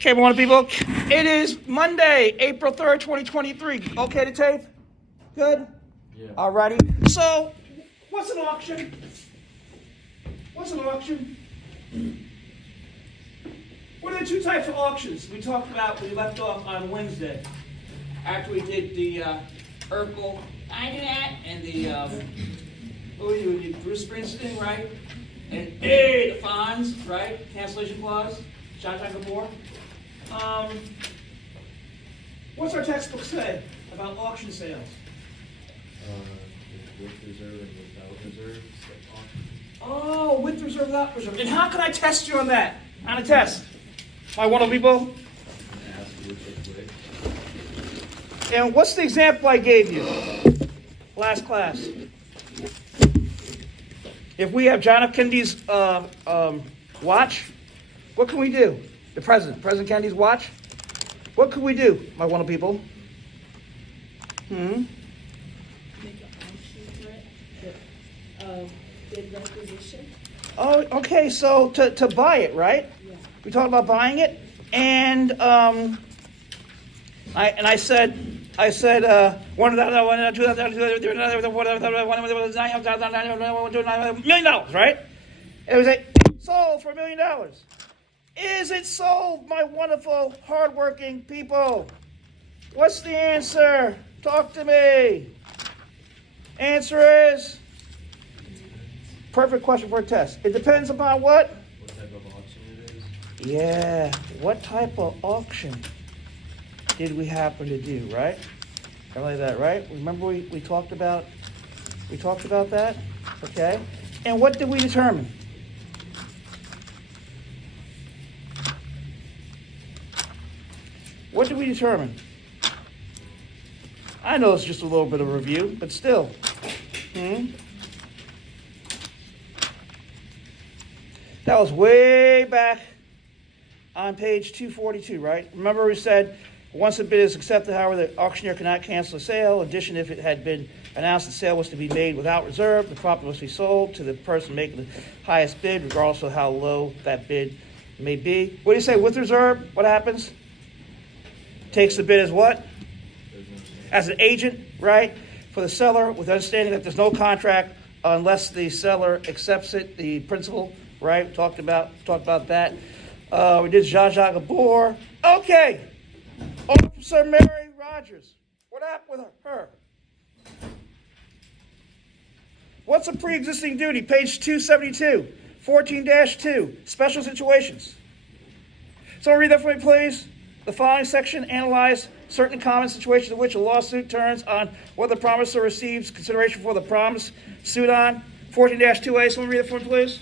Okay, morning, people. It is Monday, April 3rd, 2023. Okay to tape? Good? Yeah. Alrighty. So, what's an auction? What's an auction? What are the two types of auctions we talked about when we left off on Wednesday? After we did the Urkel, I do that, and the, Bruce Springsteen, right? And the Fonz, right? Cancellation clause, Shot Gabor. What's our textbook say about auction sales? With reserve and without reserve. Oh, with reserve, without reserve. And how can I test you on that? On a test? My wonderful people? Ask you which way. And what's the example I gave you last class? If we have John F. Kennedy's watch, what can we do? The President Kennedy's watch? What could we do, my wonderful people? Make an auction for it, bid requisition. Oh, okay, so to buy it, right? Yeah. We talked about buying it, and I said $1 million, right? And it was like sold for $1 million. Is it sold, my wonderful, hardworking people? What's the answer? Talk to me. Answer is perfect question for a test. It depends upon what? What type of auction it is? Yeah, what type of auction did we happen to do, right? Kind of like that, right? Remember we talked about that? Okay. And what did we determine? What did we determine? I know it's just a little bit of a review, but still. That was way back on page 242, right? Remember we said, once a bid is accepted, however, the auctioneer cannot cancel a sale. In addition, if it had been announced the sale was to be made without reserve, the property must be sold to the person making the highest bid, regardless of how low that bid may be. What do you say, with reserve? What happens? Takes the bid as what? As an agent, right? For the seller, with understanding that there's no contract unless the seller accepts it, the principal, right? We talked about that. We did Zsa Zsa Gabor. Okay. Officer Mary Rogers. What happened with her? What's a pre-existing duty? Page 272, 14-2, special situations. Someone read that for me, please. The following section analyze certain common situations in which a lawsuit turns on whether the promisor receives consideration for the promise sued on. 14-2A, someone read it for me, please.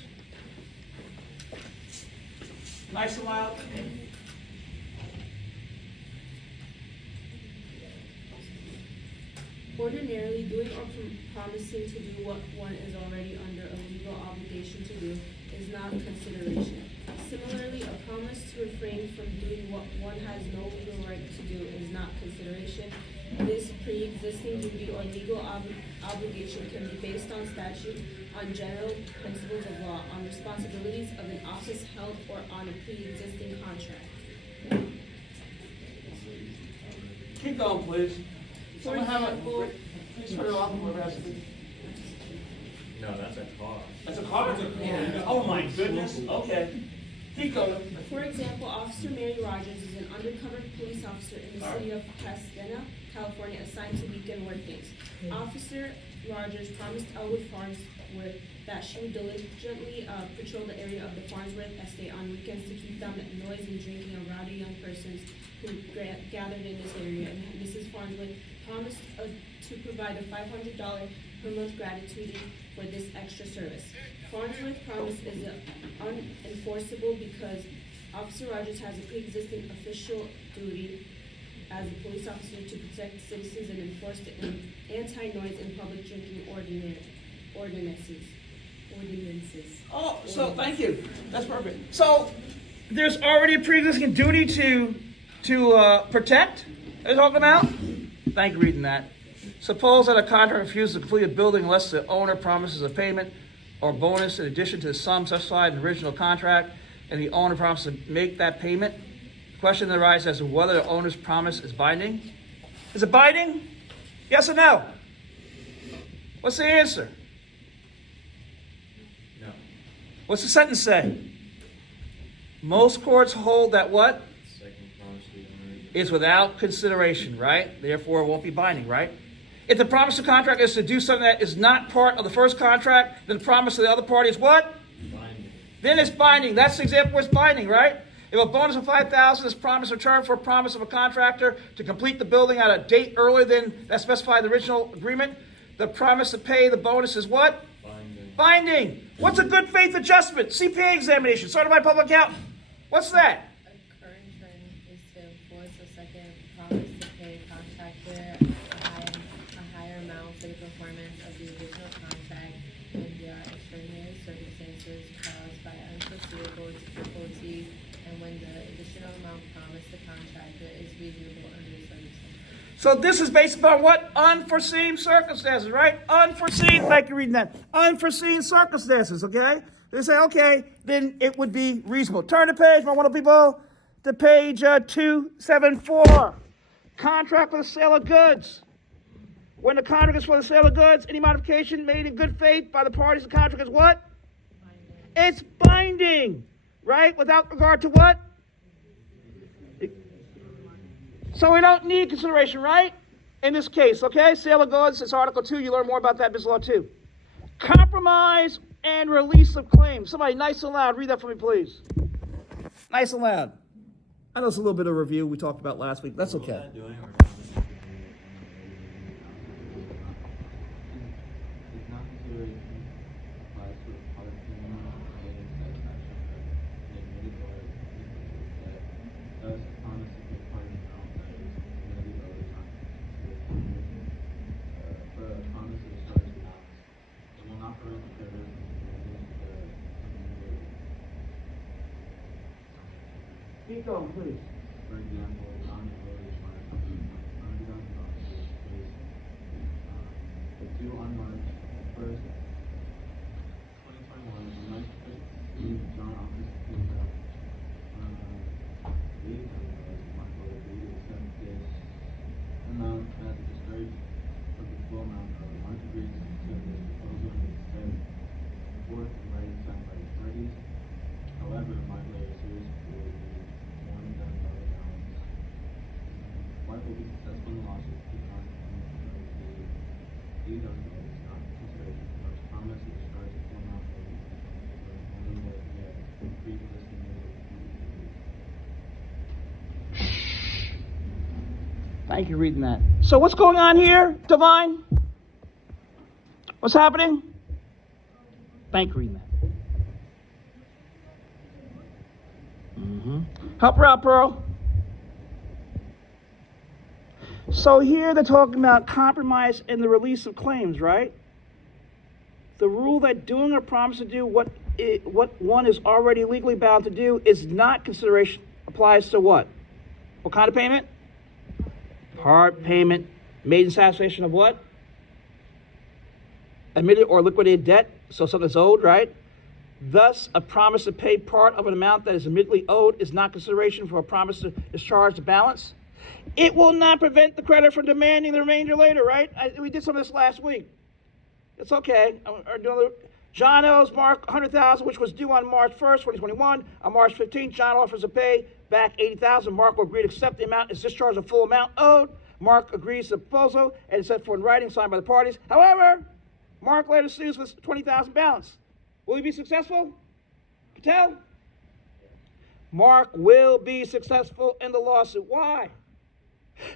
Nice and loud. Ordinarily, doing or promising to do what one is already under a legal obligation to do is not consideration. Similarly, a promise to refrain from doing what one has no legal right to do is not consideration. This pre-existing duty or legal obligation can be based on statute, on general principles of law, on responsibilities of an office held, or on a pre-existing contract. Keep going, please. For Someone have example, please turn it off and whoever has to be. No, that's a car. That's a car? Yeah. Oh my goodness, okay. Keep going. For example, Officer Mary Rogers is an undercover police officer in the city of Pasadena, California, assigned to weekend workdays. Officer Rogers promised Elwood Farnsworth that she would diligently patrol the area of the Farnsworth estate on weekends to keep down the noise and drinking of rowdy young persons who gathered in this area. And Mrs. Farnsworth promised to provide a $500 per month gratuity for this extra service. Farnsworth's promise is unenforceable because Officer Rogers has a pre-existing official duty as a police officer to protect citizens and enforce the anti-noise and public drinking ordinances. Oh, so thank you. That's perfect. So there's already a pre-existing duty to protect. Are you talking about? Thank you for reading that. Suppose that a contractor refuses to complete a building unless the owner promises a payment or bonus in addition to the sum specified in the original contract, and the owner promises to make that payment. question that arises as to whether the owner's promise is binding. Is it binding? Yes or no? What's the answer? No. What's the sentence say? Most courts hold that what? Second promise to the owner. Is without consideration, right? Therefore, it won't be binding, right? If the promise of contract is to do something that is not part of the first contract, then the promise of the other party is what? Binding. Then it's binding. That's the example where it's binding, right? If a bonus of $5,000 is promised return for a promise of a contractor to complete the building at a date earlier than that specified in the original agreement, the promise to pay the bonus is what? Binding. Binding. What's a good faith adjustment? CPA examination, certified public accountant. What's that? A current trend is to enforce a second promise to pay contractor a higher amount for the performance of the original contract when there are extraordinary circumstances caused by unforeseeable difficulties and when the additional amount promised to contractor is reasonable under the circumstances. So this is based upon what? Unforeseen circumstances, right? Unforeseen, thank you for reading that. Unforeseen circumstances, okay? They say, okay, then it would be reasonable. Turn the page, my wonderful people, to page 274. Contract for the sale of goods. When the contract is for the sale of goods, any modification made in good faith by the parties of the contract is what? Binding. It's binding, right? Without regard to what? So we don't need consideration, right? In this case, okay? Sale of goods, it's Article 2. You learn more about that in Business Law 2. Compromise and release of claims. Somebody nice and loud, read that for me, please. Nice and loud. I know it's a little bit of review we talked about last week. That's okay. Not doing or It's not consideration applies to a part payment made in satisfaction of an admitted or incomplete debt. Thus, a promise to pay part of the amount that is admitted or is not considered for a promise to discharge the balance. It will not prevent the creditor from demanding the continuity. Keep going, please. For example, John owes my company $100,000 is due on March 1st, 2021. On March 15th, John offers to pay back $80,000. Mark will agree to accept this amount as a discharge of the full amount. Mark agrees to accept this proposal and is set forth in writing signed by the parties. However, Mark later sues for the $1,000 balance. Mark will be successful in the lawsuit to not $80,000 not consideration. Mark's promise to discharge the full amount of only what he had previously made. Thank you for reading that. So what's going on here, Divine? What's happening? Thank you for reading that. Help her out, Pearl. So here they're talking about compromise and the release of claims, right? The rule that doing or promise to do what one is already legally bound to do is not consideration applies to what? What kind of payment? Part payment made in satisfaction of what? Admitted or liquidated debt, so something's owed, right? Thus, a promise to pay part of an amount that is admittedly owed is not consideration for a promise to discharge the balance. It will not prevent the creditor from demanding the remainder later, right? We did some of this last week. It's okay. John owes Mark $100,000, which was due on March 1st, 2021. On March 15th, John offers to pay back $80,000. Mark will agree to accept the amount as discharge the full amount owed. Mark agrees to the proposal and is set forth in writing, signed by the parties. However, Mark later sues with $20,000 balance. Will he be successful? Patel? Mark will be successful in the lawsuit. Why?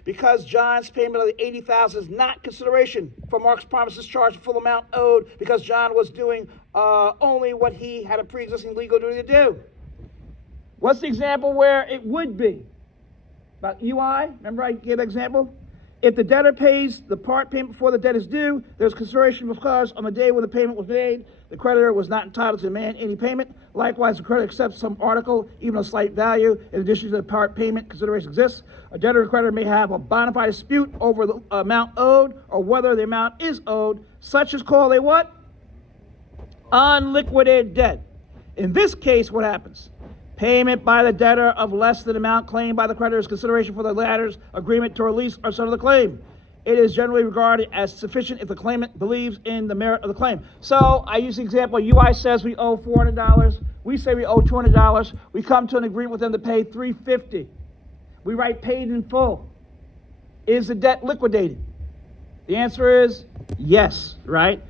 Because John's payment of the $80,000 is not consideration for Mark's promise to discharge the full amount owed because John was doing only what he had a pre-existing legal duty to do. What's the example where it would be? About UI, remember I gave that example? If the debtor pays the part payment before the debt is due, there's consideration because on the day when the payment was made, the creditor was not entitled to demand any payment. Likewise, the creditor accepts some article, even a slight value, in addition to the part payment consideration exists. A debtor or creditor may have a bona fide dispute over the amount owed or whether the amount is owed. Such is called a what? Unliquidated debt. In this case, what happens? Payment by the debtor of less than amount claimed by the creditor is consideration for the latter's agreement to release or settle the claim. It is generally regarded as sufficient if the claimant believes in the merit of the claim. So I use the example, UI says we owe $400. We say we owe $200. We come to an agreement with them to pay $350. We write paid in full. Is the debt liquidated? The answer is yes, right?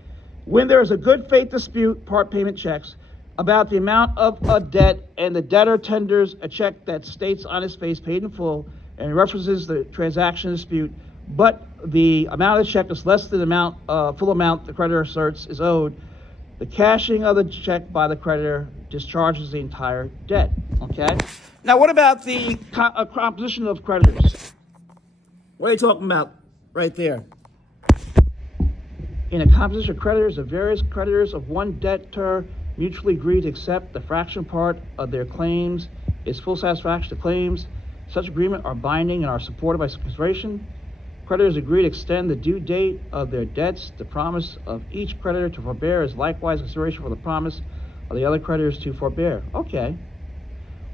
When there is a good faith dispute, part payment checks, about the amount of a debt and the debtor tenders a check that states on its face paid in full and references the transaction dispute, but the amount of the check is less than the amount, full amount the creditor asserts is owed, the cashing of the check by the creditor discharges the entire debt, okay? Now what about the composition of creditors? What are you talking about right there? In a composition of creditors, the various creditors of one debtor mutually agree to accept the fraction part of their claims is full satisfaction to claims. Such agreement are binding and are supported by consideration. Creditors agree to extend the due date of their debts. The promise of each creditor to forbear is likewise consideration for the promise of the other creditors to forbear. Okay.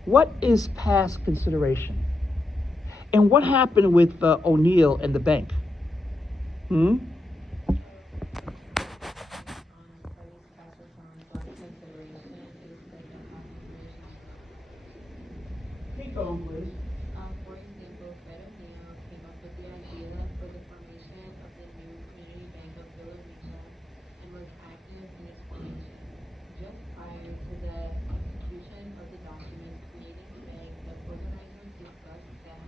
What is past consideration? And what happened with O'Neill and the bank? On parties past performance, lack of consideration is the past consideration. Keep going, please. For example, Fred O'Neill came up with the idea for the formation of the new community bank of Villa Rica and was active in its formation. Just prior to the execution of the document creating the bank, the organizers discussed that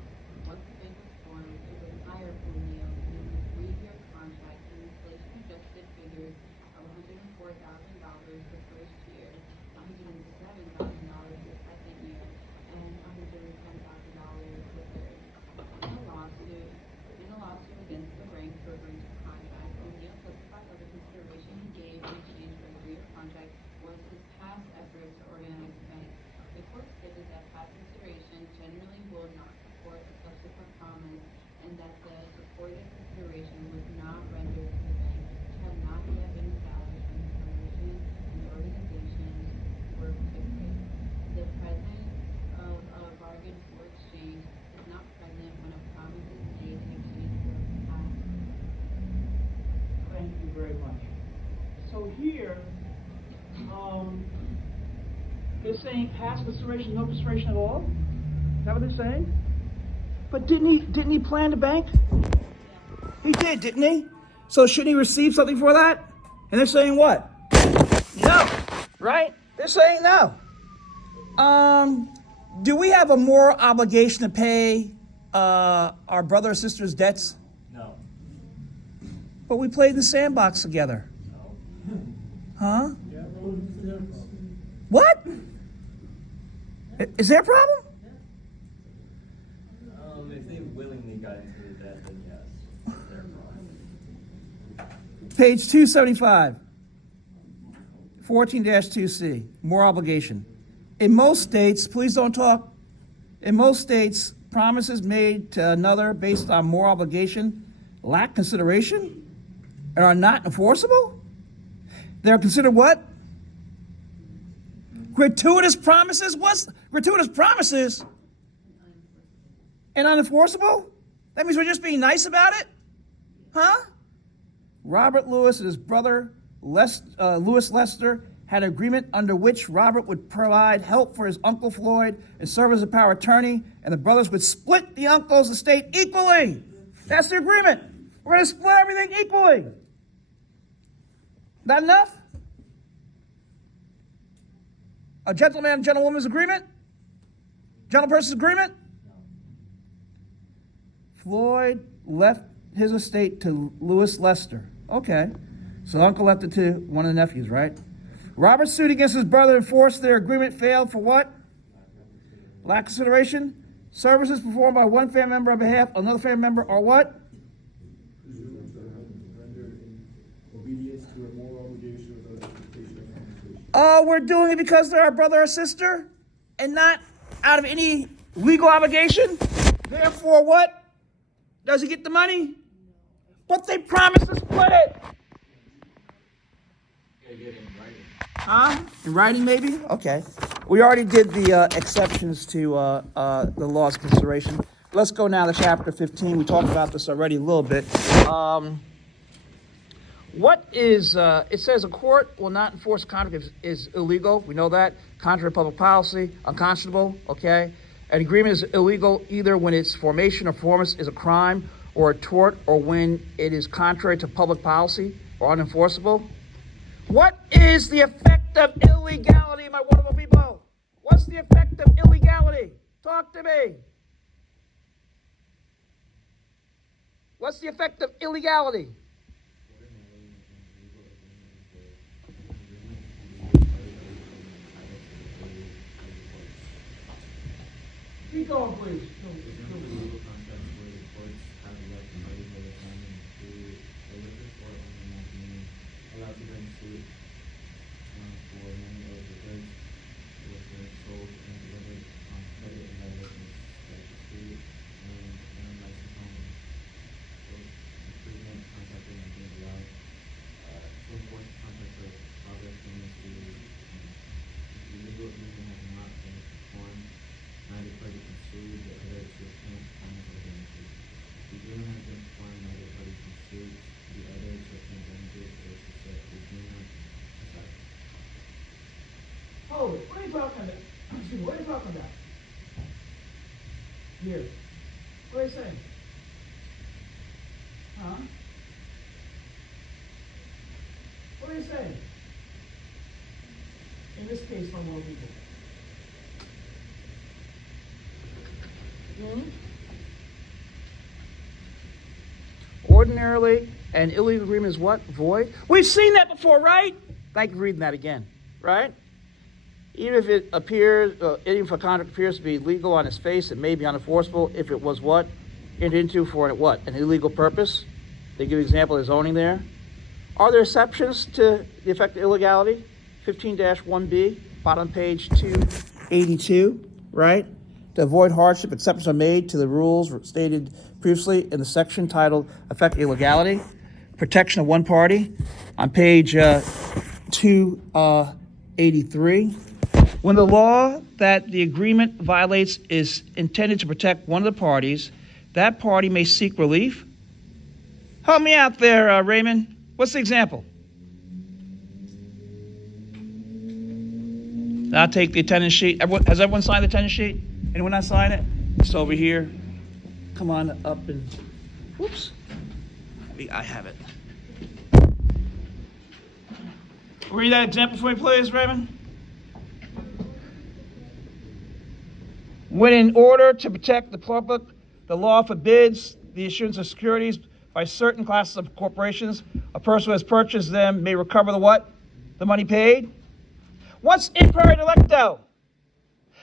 once the bank was formed, it would hire O'Neill in a 3-year contract and inflation-adjusted figures of $104,000 the first year, $107,000 the second year, and $110,000 the third. In a lawsuit against the bank for breach of contract, O'Neill testified that the consideration he gave in exchange for a 3-year contract was his past efforts to organize the bank. The court stated that past consideration generally will not support a subsequent promise, and that the supported consideration was not rendered to the bank, which had not yet been established when the formation and the organization were fixed. The presence of a bargain for exchange is not present when a promise is made in exchange for a past. Thank you very much. So here, they're saying past consideration, no consideration at all? Is that what they're saying? But didn't he plan the bank? He did, didn't he? So shouldn't he receive something for that? And they're saying what? No, right? They're saying no. Do we have a moral obligation to pay our brother or sister's debts? No. But we played in the sandbox together. No. Huh? What? Is there a problem? If they willingly got into the debt, then yes, they're wrong. Page 275, 14-2C, more obligation. In most states, please don't talk. In most states, promises made to another based on more obligation lack consideration and are not enforceable. They're considered what? Gratuitous promises? What's gratuitous promises? And unenforceable? That means we're just being nice about it? Huh? Robert Lewis and his brother Lewis Lester had an agreement under which Robert would provide help for his Uncle Floyd and serve as a power of attorney, and the brothers would split the uncle's estate equally. That's the agreement. We're going to split everything equally. Not enough? A gentleman and gentlewoman's agreement? Gentleperson's agreement? Floyd left his estate to Lewis Lester. Okay. So the uncle left it to one of the nephews, right? Robert's suit against his brother enforced their agreement failed for what? Lack of consideration. Services performed by one family member on behalf of another family member are what? Obedience to a moral obligation without expectation of compensation. Oh, we're doing it because they're our brother or sister and not out of any legal obligation? Therefore, what? Does he get the money? But they promised to split it. Gotta get it in writing. Huh? In writing, maybe? Okay. We already did the exceptions to the law's consideration. Let's go now to chapter 15. We talked about this already a little bit. What is, it says a court will not enforce a contract if is illegal. We know that. Contrary to public policy, unconscionable, okay? An agreement is illegal either when its formation or performance is a crime or a tort, or when it is contrary to public policy or unenforceable. What is the effect of illegality, my wonderful people? What's the effect of illegality? Talk to me. What's the effect of illegality? Keep going, please. Legal contracts where the courts have the right to parties by the time and include a liquor or owner not being allowed to bring suit for many of the goods which were sold and delivered whether in violation of the state and unlicensed home. So improvement contracting and being allowed to enforce contracts for progress payments to the legal agreement has not been performed. Neither party can sue the other to obtain financial damages. The agreement has been performed, neither party can sue the other to obtain damages or to set the agreement aside. Hold it. What are you talking about? Excuse me, what are you talking about? Here. What are you saying? Huh? What are you saying? In this case, my more people. Ordinarily, an illegal agreement is what? Void. We've seen that before, right? Thank you for reading that again, right? Even if it appears, even if a contract appears to be legal on its face, it may be unenforceable if it was what? Entered into for what? An illegal purpose. They give an example of zoning there. Are there exceptions to the effect of illegality? 15-1B, bottom page 282, right? To avoid hardship, exceptions are made to the rules stated previously in the section titled Effect of Illegality, Protection of One Party, on page 283. When the law that the agreement violates is intended to protect one of the parties, that party may seek relief. Help me out there, Raymond. What's the example? I'll take the attendance sheet. Has everyone signed the attendance sheet? Anyone not sign it? It's over here. Come on up and, whoops. I have it. Read that example for me, please, Raymond. When in order to protect the public, the law forbids the issuance of securities by certain classes of corporations, a person who has purchased them may recover the what? The money paid. What's in pari delicto?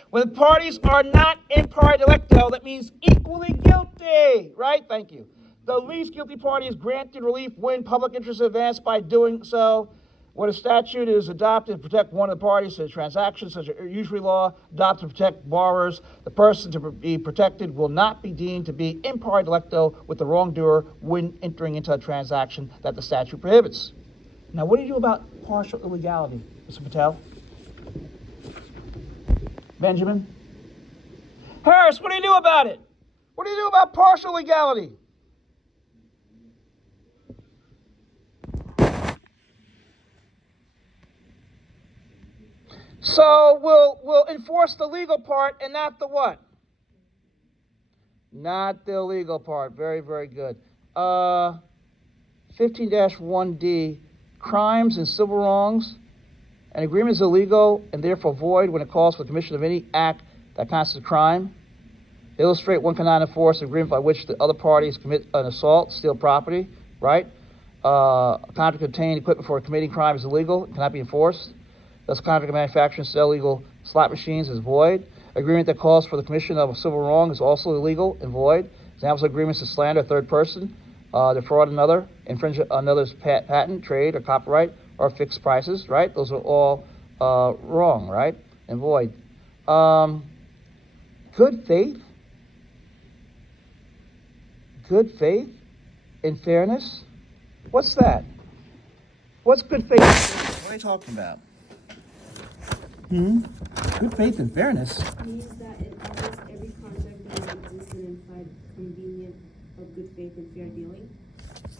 When the parties are not in pari delicto, that means equally guilty, right? Thank you. The least guilty party is granted relief when public interest is advanced by doing so. When a statute is adopted to protect one of the parties to a transaction, such as usury law, adopted to protect borrowers, the person to be protected will not be deemed to be in pari delicto with the wrongdoer when entering into a transaction that the statute prohibits. Now, what do you do about partial illegality, Mr. Patel? Benjamin? Harris, what do you do about it? What do you do about partial legality? So we'll enforce the legal part and not the what? Not the illegal part. Very, very good. 15-1D, crimes and civil wrongs. An agreement is illegal and therefore void when it calls for the commission of any act that constitutes a crime. Illustrate, one cannot enforce an agreement by which the other parties commit an assault, steal property, right? A contract to obtain equipment for committing crime is illegal, it cannot be enforced. Thus, contract to manufacture and sell illegal slot machines is void. Agreement that calls for the commission of a civil wrong is also illegal and void. Examples of agreements to slander a third person, defraud another, infringe another's patent, trade, or copyright, or fixed prices, right? Those are all wrong, right? And void. Good faith. Good faith and fairness. What's that? What's good faith? What are you talking about? Good faith and fairness. Means that it offers every contract that will exist and implied convenient of good faith and fair dealing.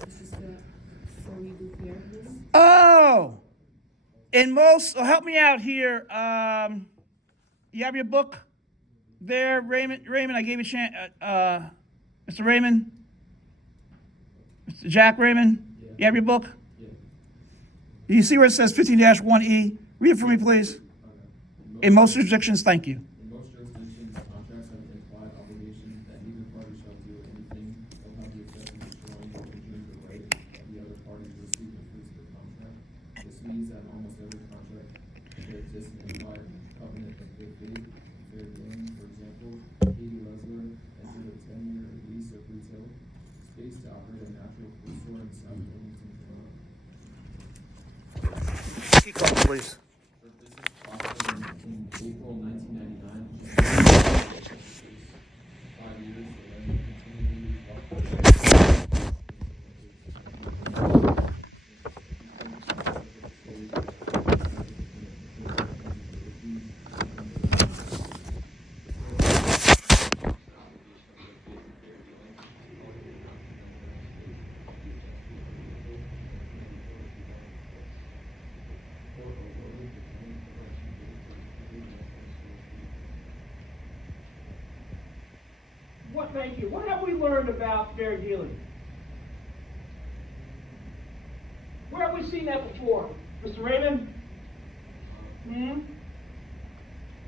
This is the so legal fairness. Oh! In most, help me out here. You have your book there, Raymond? Raymond, I gave you a chance. Mr. Raymond? Mr. Jack Raymond? Yeah. You have your book? Yeah. You see where it says 15-1E? Read it for me, please. Okay. In most jurisdictions, thank you. In most jurisdictions, contracts have an implied obligation that neither party shall do anything that will have the effect of destroying or injuring the right of the other party to receive the fruits of the contract. This means that in almost every contract, there exists an implied covenant of good faith and fair dealing. For example, Katie Lesler entered a 10-year lease of retail space to operate a natural food store in South Wilmington, Vermont. Keep going, please. Her business prospered in April 1999. 5 years, and then continually What, thank you. What have we learned about fair dealing? Where have we seen that before? Mr. Raymond?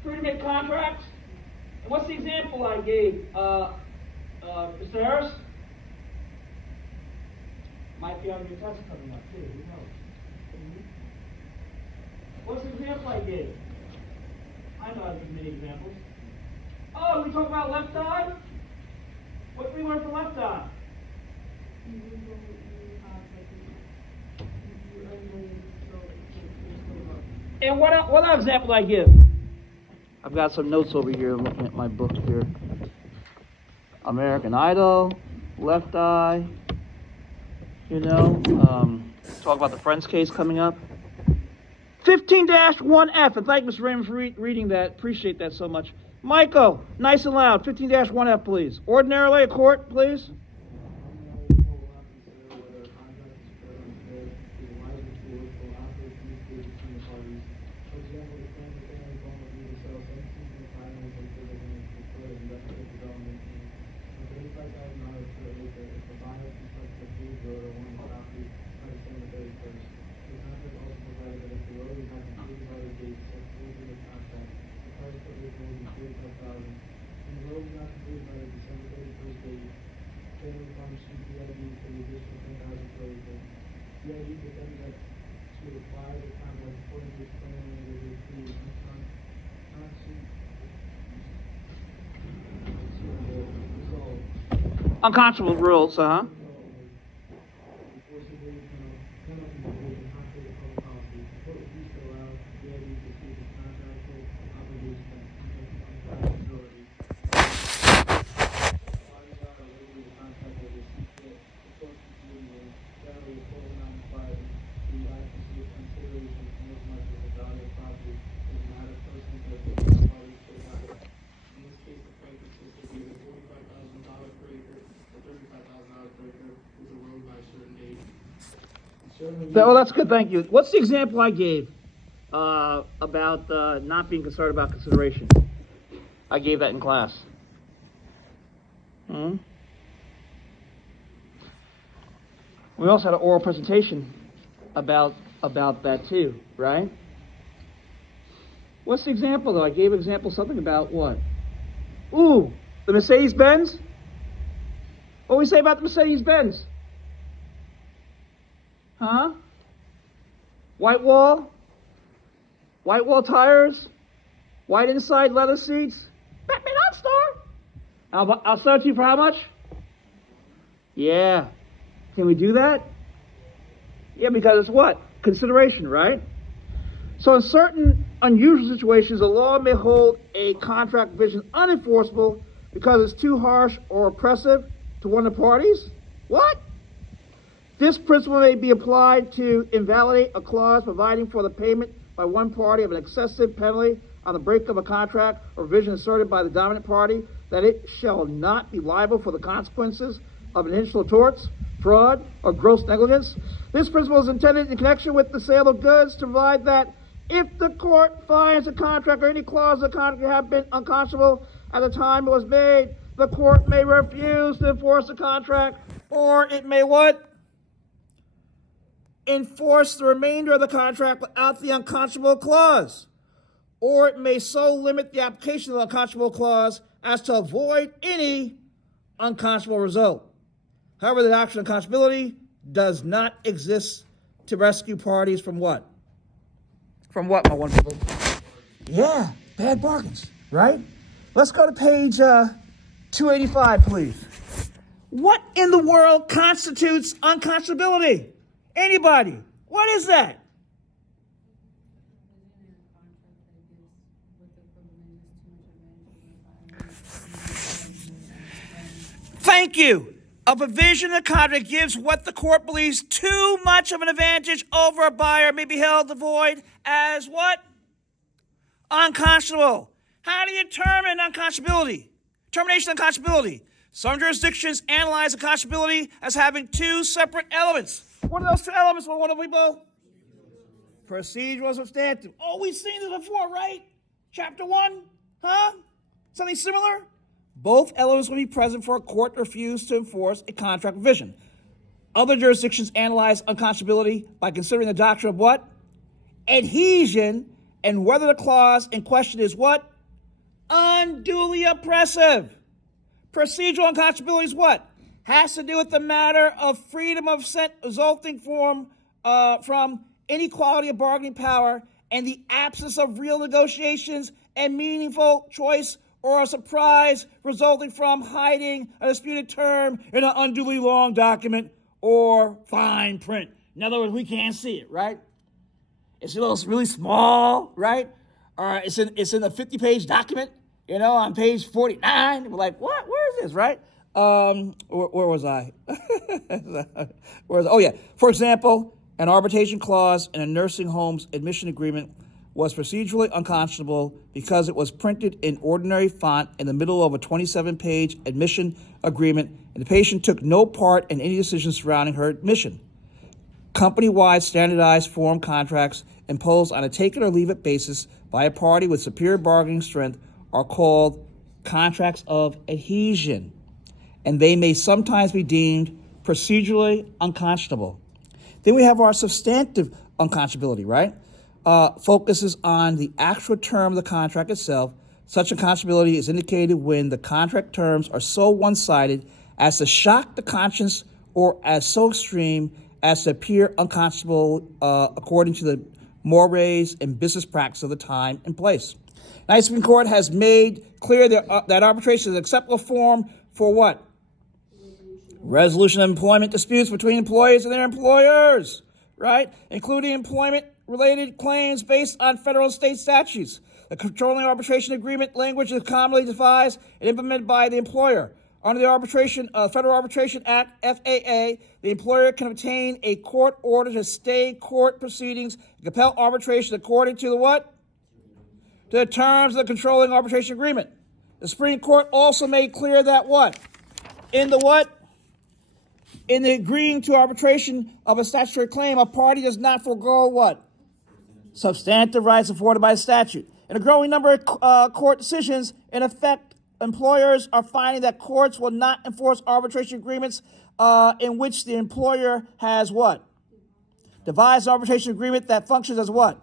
Free to make contracts? And what's the example I gave? Mr. Harris? Might be on your test coming up too, who knows? What's the example I gave? I know I've given many examples. Oh, we talk about left eye? What did we learn from left eye? And what other example did I give? I've got some notes over here. I'm looking at my book here. American Idol, Left Eye. You know, talk about the Friends case coming up. 15-1F, and thank Mr. Raymond for reading that. Appreciate that so much. Michael, nice and loud. 15-1F, please. Ordinarily, a court, please. Unconscionable rules, Well, that's good, thank you. What's the example I gave about not being concerned about consideration? I gave that in class. We also had an oral presentation about that too, right? What's the example though? I gave an example something about what? Ooh, the Mercedes-Benz? What do we say about the Mercedes-Benz? Huh? White wall tires, white inside leather seats. Batman All-Star. I'll sell it to you for how much? Yeah. Can we do that? Yeah, because it's what? Consideration, right? So in certain unusual situations, a law may hold a contract provision unenforceable because it's too harsh or oppressive to one of the parties. What? This principle may be applied to invalidate a clause providing for the payment by one party of an excessive penalty on the break of a contract or provision asserted by the dominant party, that it shall not be liable for the consequences of intentional torts, fraud, or gross negligence. This principle is intended in connection with the sale of goods to provide that if the court finds a contract or any clause of the contract have been unconscionable at the time it was made, the court may refuse to enforce the contract, or it may what? Enforce the remainder of the contract without the unconscionable clause. Or it may so limit the application of the unconscionable clause as to avoid any unconscionable result. However, the doctrine of unconscionability does not exist to rescue parties from what? From what, my wonderful people? Yeah, bad bargains, right? Let's go to page 285, please. What in the world constitutes unconscionability? Anybody? What is that? Thank you. A provision of the contract gives what the court believes too much of an advantage over a buyer may be held to void as what? Unconscionable. How do you determine unconscionability? Termination of unconscionability. Some jurisdictions analyze unconscionability as having two separate elements. What are those two elements, my wonderful people? Procedural, substantive. Oh, we've seen this before, right? Chapter 1, huh? Something similar? Both elements will be present for a court to refuse to enforce a contract provision. Other jurisdictions analyze unconscionability by considering the doctrine of what? Adhesion, and whether the clause in question is what? Unduly oppressive. Procedural unconscionability is what? Has to do with the matter of freedom of consent resulting from inequality of bargaining power and the absence of real negotiations and meaningful choice or a surprise resulting from hiding a disputed term in an unduly long document or fine print. In other words, we can't see it, right? It's a little really small, right? It's in a 50-page document, on page 49. We're like, what? Where is this, right? Where was I? Oh, yeah. For example, an arbitration clause in a nursing home's admission agreement was procedurally unconscionable because it was printed in ordinary font in the middle of a 27-page admission agreement, and the patient took no part in any decisions surrounding her admission. Company-wide standardized form contracts imposed on a take-it-or-leave-it basis by a party with superior bargaining strength are called contracts of adhesion, and they may sometimes be deemed procedurally unconscionable. Then we have our substantive unconscionability, right? Focuses on the actual term of the contract itself. Such unconscionability is indicated when the contract terms are so one-sided as to shock the conscience or as so extreme as to appear unconscionable according to the mores and business practice of the time and place. Now, the Supreme Court has made clear that arbitration is an acceptable form for what? Resolution of employment disputes between employees and their employers, right? Including employment-related claims based on federal and state statutes. The controlling arbitration agreement language is commonly devised and implemented by the employer. Under the Federal Arbitration Act, FAA, the employer can obtain a court order to stay court proceedings and compel arbitration according to the what? To the terms of the controlling arbitration agreement. The Supreme Court also made clear that what? In the what? In the agreeing to arbitration of a statutory claim, a party does not forego what? Substantive rights afforded by statute. In a growing number of court decisions, in effect, employers are finding that courts will not enforce arbitration agreements in which the employer has what? Devised an arbitration agreement that functions as what?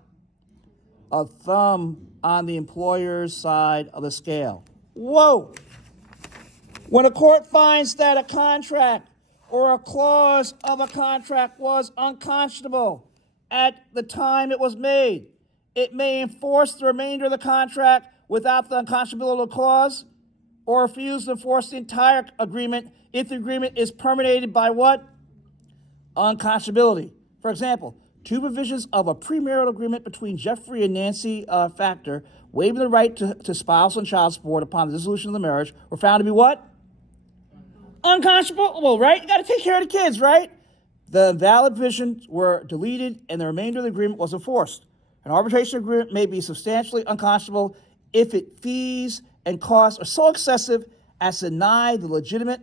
A thumb on the employer's side of the scale. Whoa! When a court finds that a contract or a clause of a contract was unconscionable at the time it was made, it may enforce the remainder of the contract without the unconscionability clause or refuse to enforce the entire agreement if the agreement is permeated by what? Unconscionability. For example, two provisions of a premarital agreement between Jeffrey and Nancy Factor waiving the right to spousal and child support upon the dissolution of the marriage were found to be what? Unconscionable, right? You got to take care of the kids, right? The invalid provisions were deleted and the remainder of the agreement was enforced. An arbitration agreement may be substantially unconscionable if its fees and costs are so excessive as to deny the litigant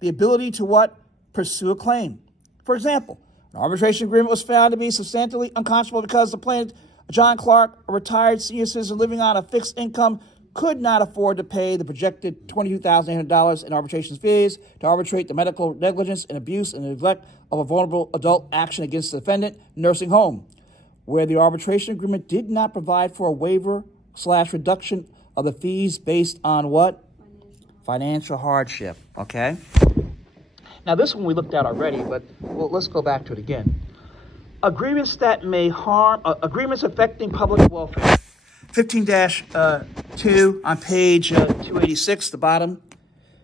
the ability to what? Pursue a claim. For example, an arbitration agreement was found to be substantially unconscionable because the plaintiff, John Clark, a retired senior citizen living on a fixed income, could not afford to pay the projected $22,800 in arbitration fees to arbitrate the medical negligence and abuse and neglect of a vulnerable adult action against the defendant nursing home, where the arbitration agreement did not provide for a waiver/reduction of the fees based on what? Financial hardship, okay? Now, this one we looked at already, but let's go back to it again. Agreements that may harm, agreements affecting public welfare. 15-2 on page 286, the bottom.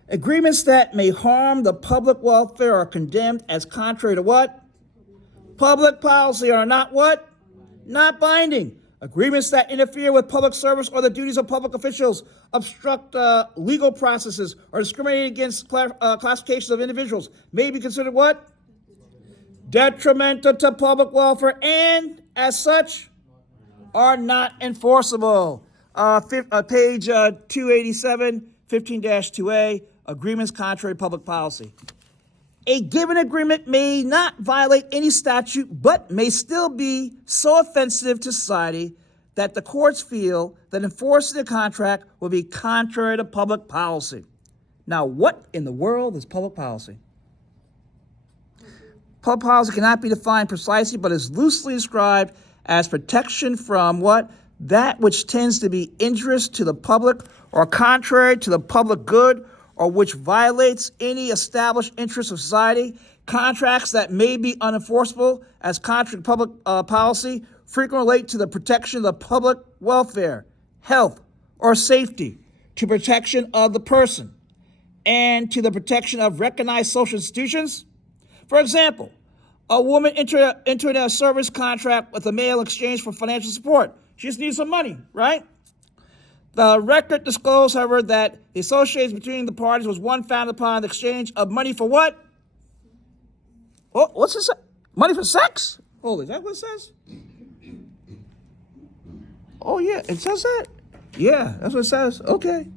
Agreements that may harm the public welfare are condemned as contrary to what? Public policy are not what? Not binding. Agreements that interfere with public service or the duties of public officials, obstruct legal processes, or discriminate against classifications of individuals may be considered what? Detrimental to public welfare, and as such are not enforceable. Page 287, 15-2A, agreements contrary to public policy. A given agreement may not violate any statute, but may still be so offensive to society that the courts feel that enforcing the contract will be contrary to public policy. Now, what in the world is public policy? Public policy cannot be defined precisely, but is loosely described as protection from what? That which tends to be injurious to the public or contrary to the public good, or which violates any established interest of society. Contracts that may be unenforceable as contrary to public policy frequently relate to the protection of the public welfare, health, or safety, to protection of the person, and to the protection of recognized social institutions. For example, a woman entered a service contract with a male in exchange for financial support. She just needs some money, right? The record disclosed, however, that the association between the parties was one founded upon the exchange of money for what? Oh, what's this? Money for sex? Oh, is that what it says? Oh, yeah, it says that? Yeah, that's what it says. Okay.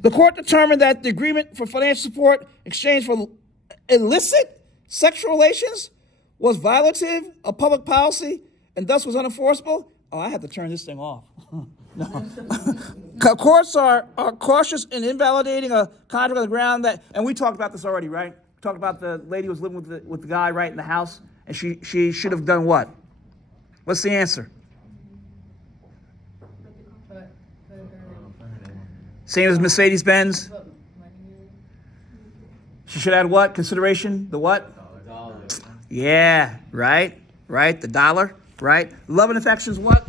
The court determined that the agreement for financial support exchanged for illicit sexual relations was violative of public policy and thus was unenforceable. Oh, I have to turn this thing off. No. Courts are cautious in invalidating a contract on the ground that, and we talked about this already, right? We talked about the lady who was living with the guy right in the house, and she should have done what? What's the answer? Same as Mercedes-Benz? She should add what? Consideration? The what? $1. Yeah, right, the dollar, right? Love and affection is what?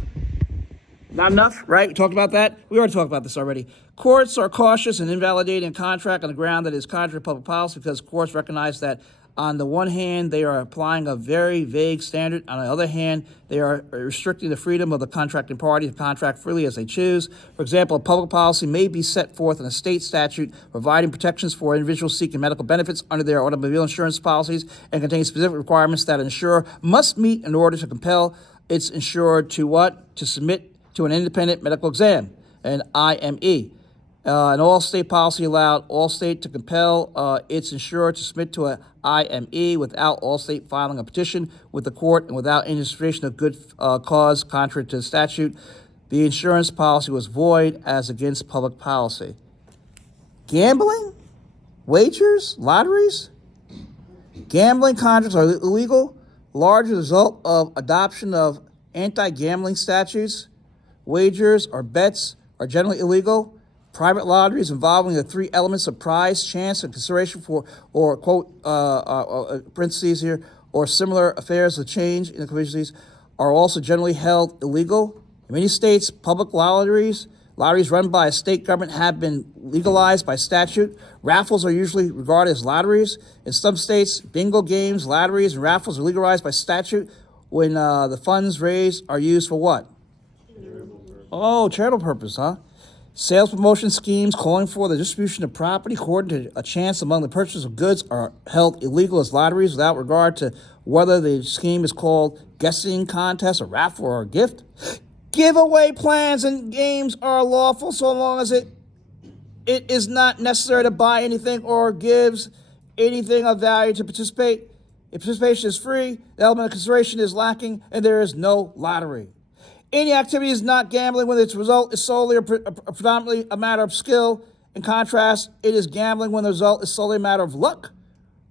Not enough, right? We talked about that. We already talked about this already. Courts are cautious in invalidating a contract on the ground that is contrary to public policy because courts recognize that on the one hand, they are applying a very vague standard. On the other hand, they are restricting the freedom of the contracting party to contract freely as they choose. For example, public policy may be set forth in a state statute providing protections for individuals seeking medical benefits under their automobile insurance policies and contains specific requirements that an insurer must meet in order to compel its insured to what? To submit to an independent medical exam, an IME. An all-state policy allowed all-state to compel its insurer to submit to an IME without all-state filing a petition with the court and without any justification of good cause contrary to the statute. The insurance policy was void as against public policy. Gambling? Wagers? Lotteries? Gambling contracts are illegal, largely as a result of adoption of anti-gambling statutes. Wagers or bets are generally illegal. Private lotteries involving the three elements of prize, chance, and consideration for, or quote, parentheses here, or similar affairs with change in the provisions are also generally held illegal. In many states, public lotteries run by a state government have been legalized by statute. Raffles are usually regarded as lotteries. In some states, bingo games, lotteries, and raffles are legalized by statute when the funds raised are used for what? Oh, charitable purpose, huh? Sales promotion schemes calling for the distribution of property according to a chance among the purchasers of goods are held illegal as lotteries without regard to whether the scheme is called guessing contest, a raffle, or a gift. Giveaway plans and games are lawful so long as it is not necessary to buy anything or gives anything of value to participate. If participation is free, the element of consideration is lacking, and there is no lottery. Any activity is not gambling when its result is solely or predominantly a matter of skill. In contrast, it is gambling when the result is solely a matter of luck.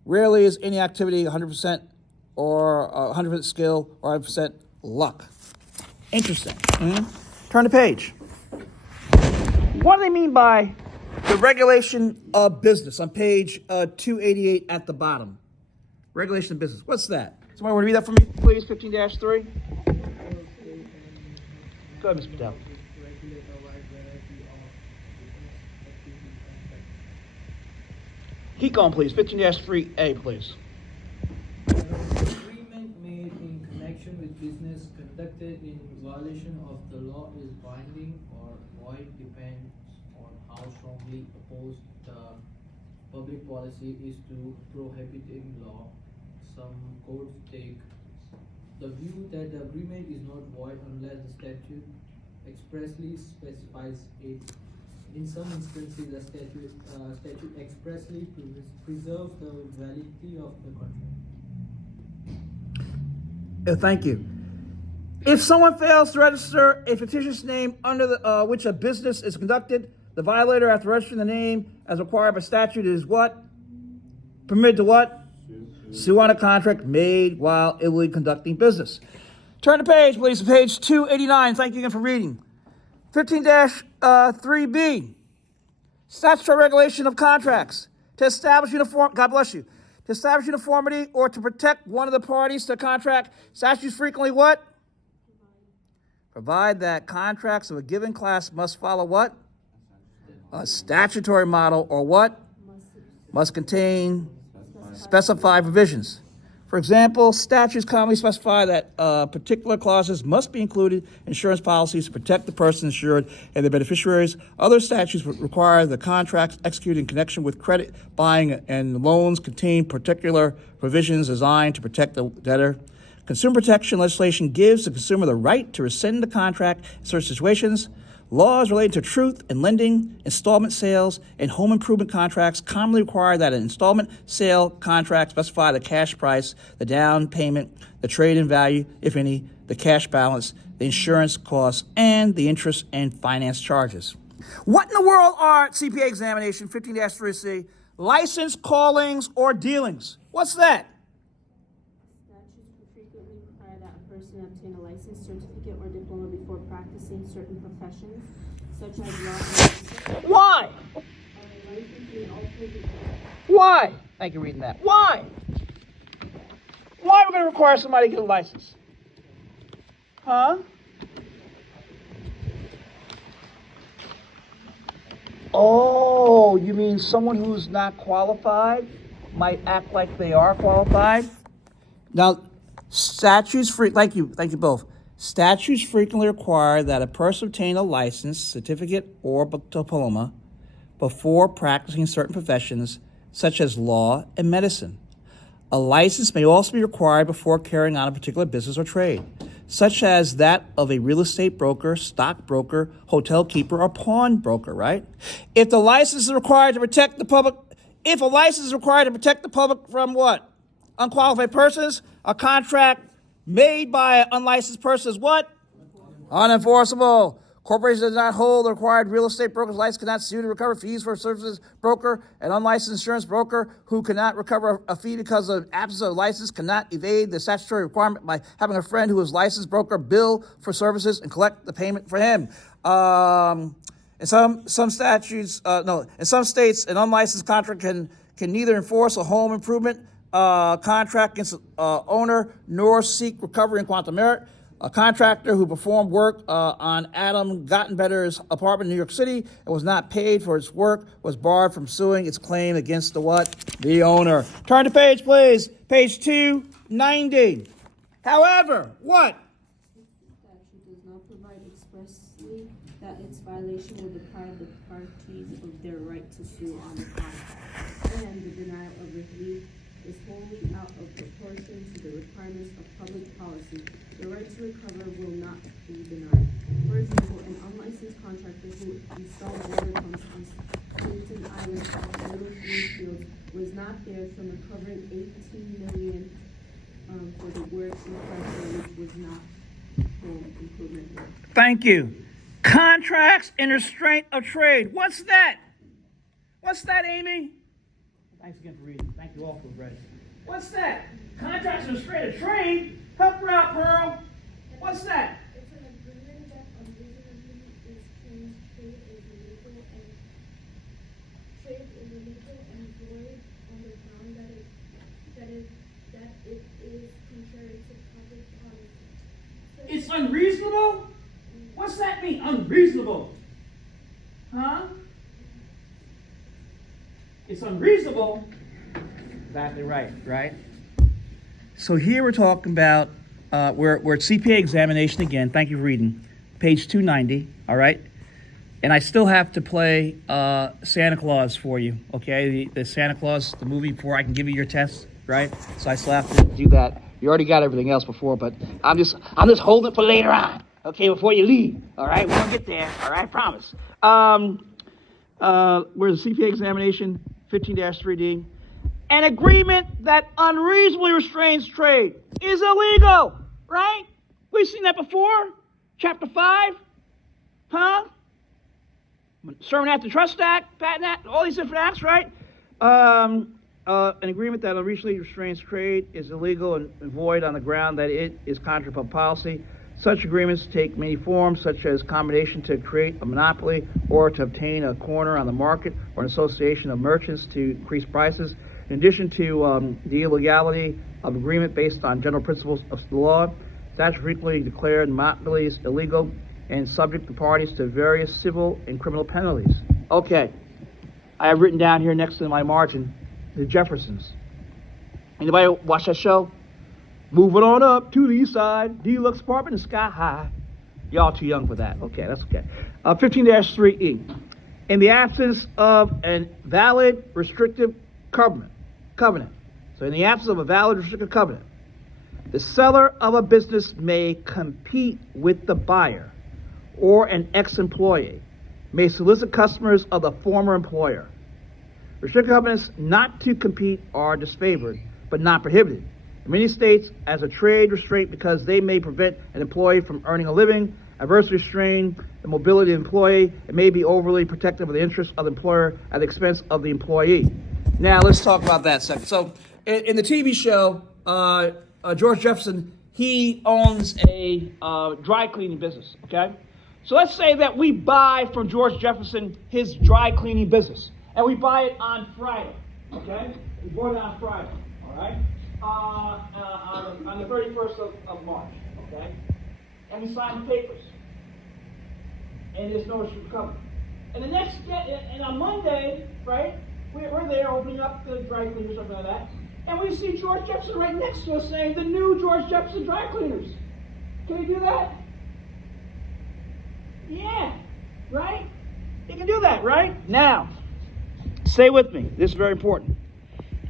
Rarely is any activity 100% or 100% skill or 100% luck. Interesting. Turn the page. What do they mean by the regulation of business on page 288 at the bottom? Regulation of business. What's that? Somebody want to read that for me, please? 15-3. Go ahead, Mr. Patel. Keep going, please. 15-3A, please. Agreement made in connection with business conducted in violation of the law is binding or void depends on how strongly opposed the public policy is to prohibiting law. Some courts take the view that the agreement is not void unless the statute expressly specifies it. In some instances, the statute expressly preserves the validity of the contract. Thank you. If someone fails to register a fictitious name under which a business is conducted, the violator, after registering the name as required by statute, is what? Permitted to what? Sue on a contract made while illegally conducting business. Turn the page, please, to page 289. Thank you again for reading. 15-3B. Statutory regulation of contracts. To establish God bless you. To establish uniformity or to protect one of the parties to a contract, statutes frequently what? Provide that contracts of a given class must follow what? A statutory model, or what? Must contain specified provisions. For example, statutes commonly specify that particular clauses must be included in insurance policies to protect the person insured and their beneficiaries. Other statutes require the contracts executed in connection with credit buying and loans contain particular provisions designed to protect the debtor. Consumer protection legislation gives the consumer the right to rescind the contract in certain situations. Laws related to truth in lending, installment sales, and home improvement contracts commonly require that an installment sale contract specify the cash price, the down payment, the trade-in value, if any, the cash balance, the insurance costs, and the interest and finance charges. What in the world are CPA examination 15-3C? License callings or dealings. What's that? Statutes frequently require that a person obtain a license, certificate, or diploma before practicing certain professions, such as law and medicine. Why? Why? Thank you for reading that. Why? Why are we going to require somebody to get a license? Huh? Oh, you mean someone who's not qualified might act like they are qualified? Now, thank you both. Statutes frequently require that a person obtain a license, certificate, or diploma before practicing certain professions, such as law and medicine. A license may also be required before carrying on a particular business or trade, such as that of a real estate broker, stockbroker, hotel keeper, or pawnbroker, right? If a license is required to protect the public from what? Unqualified persons, a contract made by an unlicensed person is what? Unenforceable. Corporations that do not hold the required real estate broker's license cannot sue to recover fees for a services broker. An unlicensed insurance broker who cannot recover a fee because of absence of a license cannot evade the statutory requirement by having a friend who is licensed broker bill for services and collect the payment for him. In some states, an unlicensed contract can neither enforce a home improvement contract against owner nor seek recovery in quantum merit. A contractor who performed work on Adam Gottenbetter's apartment in New York City and was not paid for its work was barred from suing its claim against the what? The owner. Turn the page, please. Page 290. However, what? This statute does not provide expressly that its violation will deprive the parties of their right to sue on the contract, and the denial of relief is wholly out of proportion to the requirements of public policy was not there from recovering 18 million, for the work in question, which was not home improvement work. Thank you. Contracts and restraint of trade. What's that? What's that, Amy? Thanks again for reading. Thank you all for reading. What's that? Contracts and restraint of trade? Help her out, Pearl. What's that? It's an agreement that unreasonably restrains trade is illegal and void on the ground that it is contrary to public policy. It's unreasonable? What's that mean? Unreasonable? Huh? It's unreasonable. Exactly right, right? So here we're talking about, we're at CPA examination again. Thank you for reading. Page 290, all right? And I still have to play Santa Claus for you, okay? The Santa Claus, the movie, before I can give you your test, right? So I still have to do that. You already got everything else before, but I'm just holding it for later on, okay? Before you leave, all right? We're gonna get there, all right? Promise. We're at the CPA examination, 15-3D. An agreement that unreasonably restrains trade is illegal, right? We've seen that before. Chapter 5, huh? Sermon Antitrust Act, Patent Act, all these different acts, right? An agreement that unreasonably restrains trade is illegal and void on the ground that it is contrary to public policy. Such agreements take many forms, such as combination to create a monopoly or to obtain a corner on the market or an association of merchants to increase prices. In addition to the illegality of agreement based on general principles of the law, statutes frequently declared monopolies illegal and subject the parties to various civil and criminal penalties. Okay, I have written down here next to my margin, the Jeffersons. Anybody watch that show? Moving on up to the east side, deluxe apartment in Sky High. Y'all too young for that. Okay, that's okay. 15-3E. In the absence of a valid restrictive covenant. So in the absence of a valid restrictive covenant, the seller of a business may compete with the buyer or an ex-employee, may solicit customers of the former employer. Restrictive covenants not to compete are disfavored, but not prohibited. In many states, as a trade restraint because they may prevent an employee from earning a living, adversely restrain the mobility of the employee, and may be overly protective of the interests of the employer at the expense of the employee. Now, let's talk about that a second. So, in the TV show, George Jefferson, he owns a dry cleaning business, okay? So let's say that we buy from George Jefferson his dry cleaning business, and we buy it on Friday, okay? We bought it on Friday, all right? On the 31st of March, okay? And we sign the papers. And there's no restricted covenant. And the next day, and on Monday, right, we're there opening up the dry cleaners, something like that, and we see George Jefferson right next to us saying, the new George Jefferson dry cleaners. Can we do that? Yeah, right? You can do that, right? Now, stay with me. This is very important.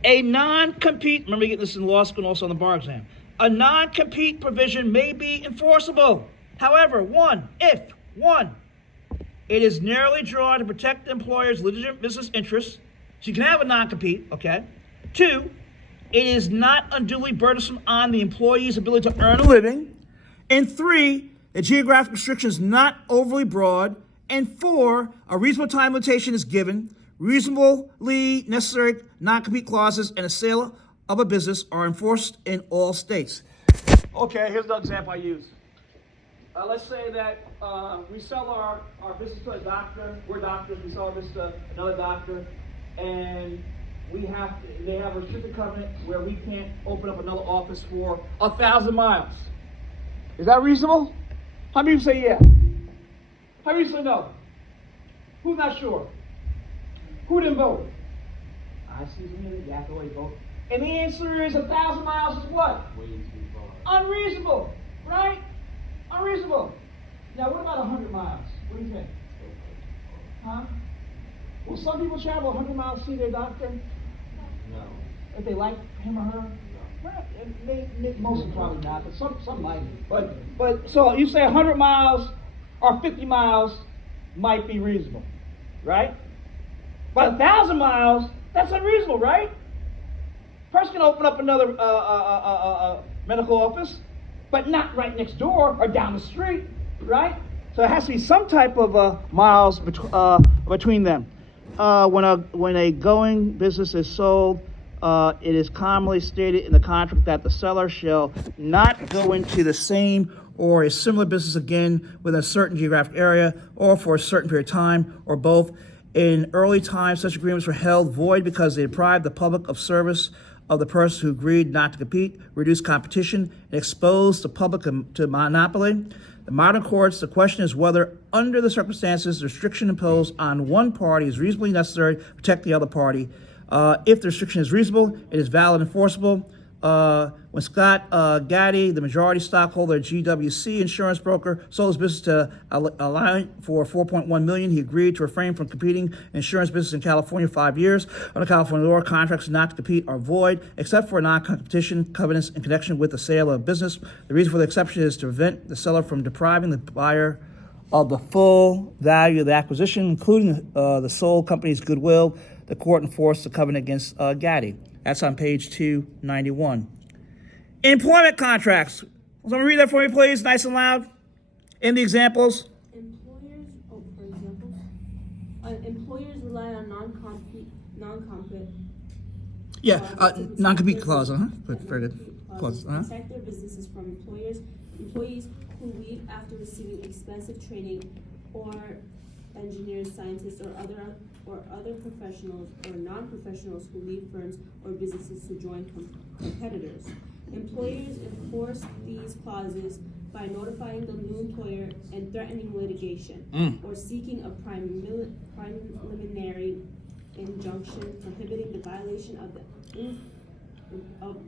A non-compete, remember getting this in law school and also on the bar exam. A non-compete provision may be enforceable. However, if it is narrowly drawn to protect the employer's legitimate business interests, so you can have a non-compete, okay? 2, it is not unduly burdensome on the employee's ability to earn a living. And 3, the geographic restriction is not overly broad. And 4, a reasonable time limitation is given. Reasonably necessary non-compete clauses and a sale of a business are enforced in all states. Okay, here's the example I use. Let's say that we sell our business to a doctor. We're doctors. We sell our business to another doctor, and they have a restricted covenant where we can't open up another office for 1,000 miles. Is that reasonable? How many people say yeah? How many people say no? Who's not sure? Who didn't vote? I see some of you have to always vote. And the answer is 1,000 miles is what? Way too far. Unreasonable, right? Unreasonable. Now, what about 100 miles? What do you think? Huh? Will some people travel 100 miles to see their doctor? No. If they like him or her? Most of them probably not, but some might. But so you say 100 miles or 50 miles might be reasonable, right? But 1,000 miles, That's unreasonable, right? Person can open up another medical office, but not right next door or down the street, right? So it has to be some type of miles between them. When a going business is sold, it is commonly stated in the contract that the seller shall not go into the same or a similar business again within a certain geographic area or for a certain period of time, or both. In early times, such agreements were held void because they deprived the public of service of the person who agreed not to compete, reduced competition, and exposed the public to monopoly. The modern courts, the question is whether, under the circumstances, the restriction imposed on one party is reasonably necessary to protect the other party. If the restriction is reasonable, it is valid and enforceable. When Scott Gaddy, the majority stockholder at GWC insurance broker, sold his business to Alliant for $4.1 million, he agreed to refrain from competing insurance business in California for 5 years. Under California law, contracts not to compete are void, except for non-competition covenants in connection with the sale of business. The reason for the exception is to prevent the seller from depriving the buyer of the full value of the acquisition, including the sold company's goodwill. The court enforced the covenant against Gaddy. That's on page 291. Employment contracts. Someone read that for me, please, nice and loud. In the examples. Employers, for example, employers rely on non-compete, Yeah, non-compete clause, very good. Clause, to protect their businesses from employees who leave after receiving expensive training, or engineers, scientists, or other professionals or non-professionals who leave firms or businesses to join competitors. Employers enforce these clauses by notifying the new employer and threatening litigation, or seeking a preliminary injunction prohibiting the violation of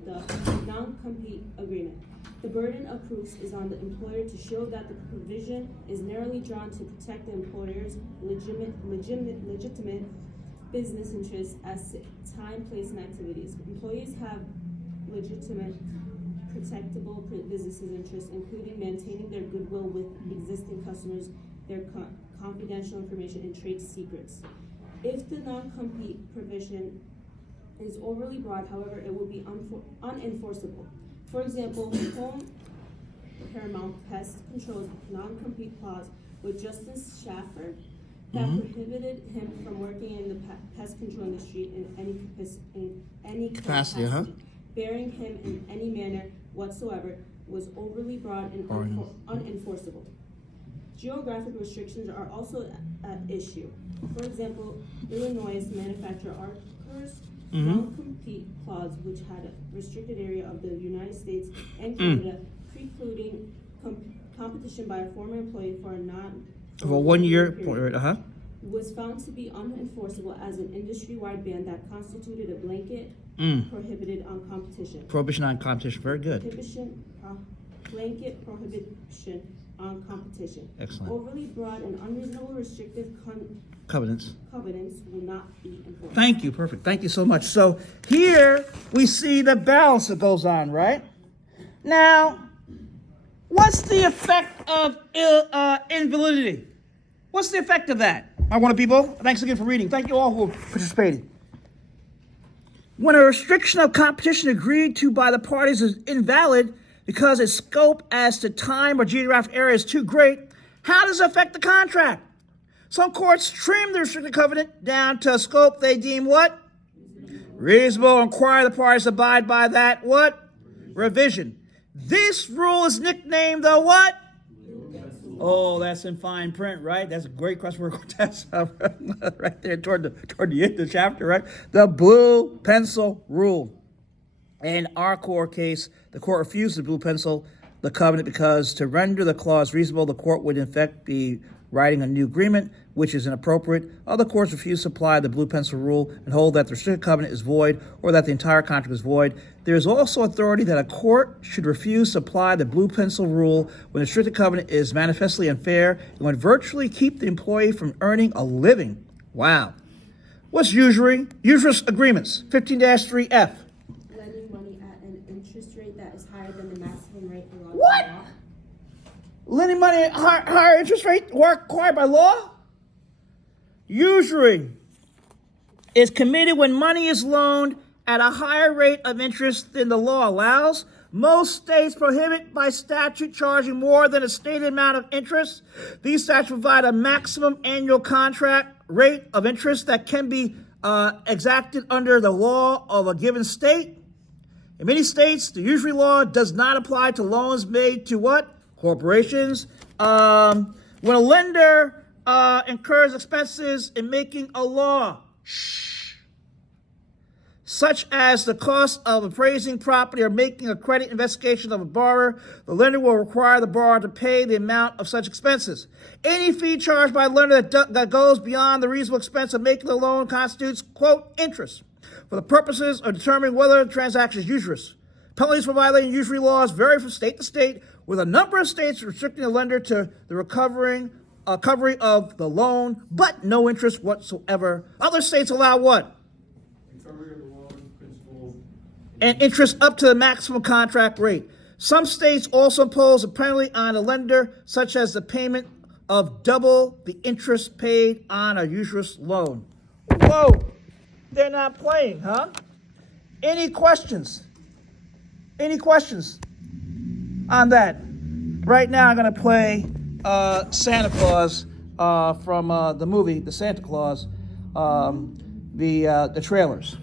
the non-compete agreement. The burden of proof is on the employer to show that the provision is narrowly drawn to protect the employer's legitimate business interests as time, place, and activities. Employees have legitimate, protectable businesses interests, including maintaining their goodwill with existing customers, their confidential information, and trade secrets. If the non-compete provision is overly broad, however, it will be unenforceable. For example, Home Paramount Pest Control's non-compete clause with Justice Schaffer that prohibited him from working in the pest control industry in any capacity, bearing him in any manner whatsoever, was overly broad and unenforceable. Geographic restrictions are also at issue. For example, Illinois' manufacturer Archer's non-compete clause, which had a restricted area of the United States and Canada, precluding competition by a former employee for a For 1 year period, was found to be unenforceable as an industry-wide ban that constituted a blanket prohibited on competition. Prohibition on competition, very good. Blanket prohibition on competition. Excellent. Overly broad and unreasonable restrictive Covenants. covenants will not be enforced. Thank you, perfect. Thank you so much. So here we see the balance that goes on, right? Now, what's the effect of invalidity? What's the effect of that? I want people. Thanks again for reading. Thank you all who participated. When a restriction of competition agreed to by the parties is invalid because its scope as to time or geographic area is too great, how does it affect the contract? Some courts trim the restricted covenant down to a scope they deem what? Reasonable, and require the parties to abide by that what? Revision. This rule is nicknamed the what? Oh, that's in fine print, right? That's a great crossword test right there toward the end of the chapter, right? The blue pencil rule. In our court case, the court refused to blue pencil the covenant because to render the clause reasonable, the court would in fact be writing a new agreement, which is inappropriate. Other courts refuse to apply the blue pencil rule and hold that the restricted covenant is void or that the entire contract is void. There is also authority that a court should refuse to apply the blue pencil rule when the restricted covenant is manifestly unfair and would virtually keep the employee from earning a living. Wow. What's usury? Usurious agreements, 15-3F. Lending money at an interest rate that is higher than the maximum rate allowed by What? law. Lending money at higher interest rate required by law? Usury is committed when money is loaned at a higher rate of interest than the law allows. Most states prohibit by statute charging more than a stated amount of interest. These statutes provide a maximum annual contract rate of interest that can be exacted under the law of a given state. In many states, the usury law does not apply to loans made to what? Corporations. When a lender incurs expenses in making a law, such as the cost of appraising property or making a credit investigation of a borrower, the lender will require the borrower to pay the amount of such expenses. Any fee charged by a lender that goes beyond the reasonable expense of making the loan constitutes, quote, interest, for the purposes of determining whether the transaction is usurious. Penalties for violating usury laws vary from state to state, with a number of states restricting the lender to the recovery of the loan, but no interest whatsoever. Other states allow what? Recovery of the loan principal. And interest up to the maximum contract rate. Some states also impose a penalty on a lender, such as the payment of double the interest paid on a usurious loan. Whoa, they're not playing, huh? Any questions? Any questions on that? Right now I'm gonna play Santa Claus from the movie, The Santa Claus, the trailers.